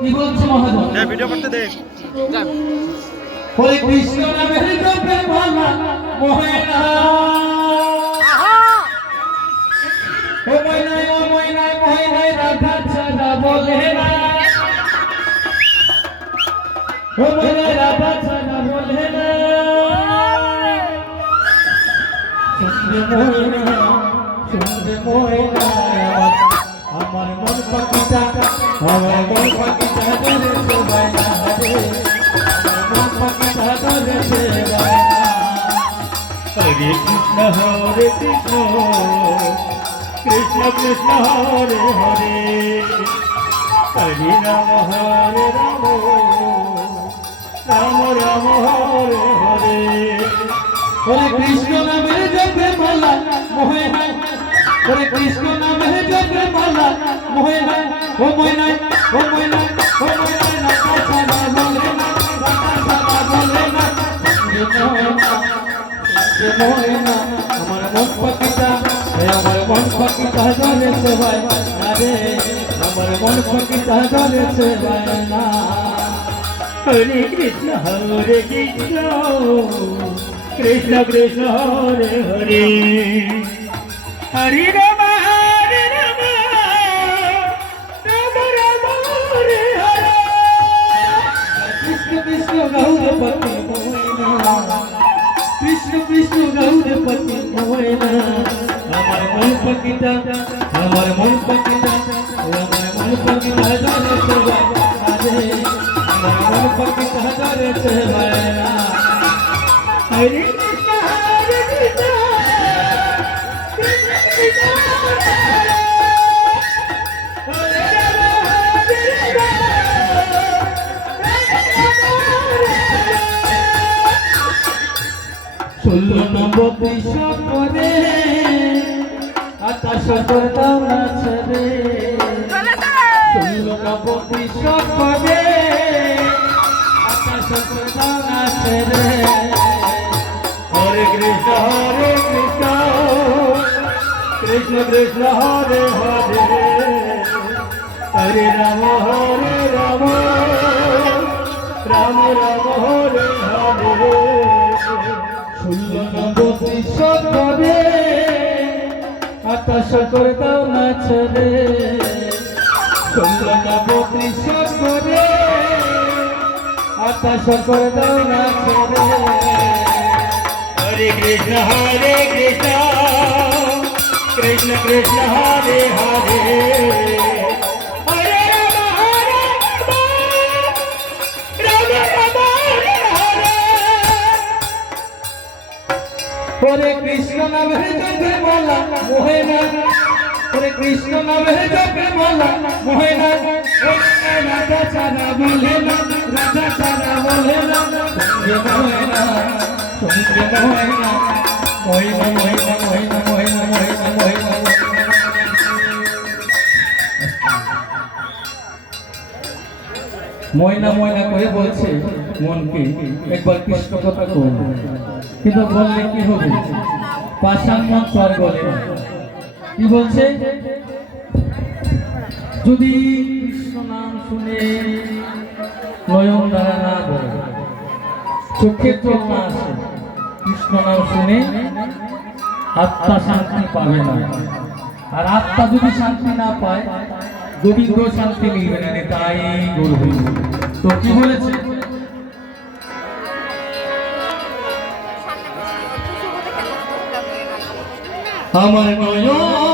কি বলছে মহাজন? ভিডিও করতে দে। হরে কৃষ্ণ নামের জপে মালা মোহে না। ও ময়নায় মোহে নাই রাধা ছাড়া বলে না। ও ময়নায় রাধা ছাড়া বলে না। শুনবে ময়না আমার মন পাখিটা, আমার মন পাখিটা ধরেছে বায়না রে, আমার মন পাখিটা ধরেছে বায়না। হরে কৃষ্ণ কৃষ্ণ কৃষ্ণ হরে হরে, হরে রাম রাম রাম হরে হরে। হরে কৃষ্ণ নামের জপে মালা মোহে নাই, হরে কৃষ্ণ নামের জপে মালা মোহে নাই। ও ময়নায় রাধা ছাড়া বলে না, রাধা ছাড়া বলে না। ময়না আমার মন পাখিটা, আমার মন পাখিটা ধরেছে বায়না রে, আমার মন পাখিটা ধরেছে বায়না। হরে কৃষ্ণ কৃষ্ণ কৃষ্ণ হরে হরে, হরে রাম রাম রাম হরে হরে। কৃষ্ণ কৃষ্ণ গৌরপতি ময়না, কৃষ্ণ কৃষ্ণ গৌরপতি ময়না। আমার মন পাখিটা, আমার মন পাখিটা, আমার মন পাখিটা ধরেছে বায়না রে, আমার মন পাখিটা ধরেছে বায়না। হরে কৃষ্ণ কৃষ্ণ কৃষ্ণ হরে রাম 16 নম্বর বিষয় করে আকাশ করতাম না ছেড়ে, 16 নম্বর বিষয় করে আকাশ করতাম না ছেড়ে। হরে কৃষ্ণ কৃষ্ণ কৃষ্ণ হরে হরে, হরে রাম রাম রাম হরে হরে। 16 নম্বর বিষয় করে আকাশ করতাম না ছেড়ে, 16 নম্বর বিষয় করে আকাশ করতাম না ছেড়ে। হরে কৃষ্ণ কৃষ্ণ কৃষ্ণ হরে হরে, হরে রাম রাম রাম হরে হরে। হরে কৃষ্ণ নামে জপে মালা মোহে না, হরে কৃষ্ণ নামে জপে মালা মোহে না। রাধা ছাড়া বলে না, রাধা ছাড়া বলে না। ময়না ময়না ময়না ময়না ময়না ময়না ময়না ময়না। ময়না ময়না করে বলছে মনকে একবার কৃষ্ণ কথা কর, কিন্তু বললে কি হবে? পাষাণ মন স্বর বলে। কি বলছে? যদি কৃষ্ণ নাম শুনে নয়ন দ্বারা না বলে, চোখে চোখ না আসে, কৃষ্ণ নাম শুনে আত্মা শান্তি পাবে না। আর আত্মা যদি শান্তি না পায়, গোবিন্দ শান্তি মিলবে না। তাই গর্ব। তো কি বলেছে? আমার নয়ন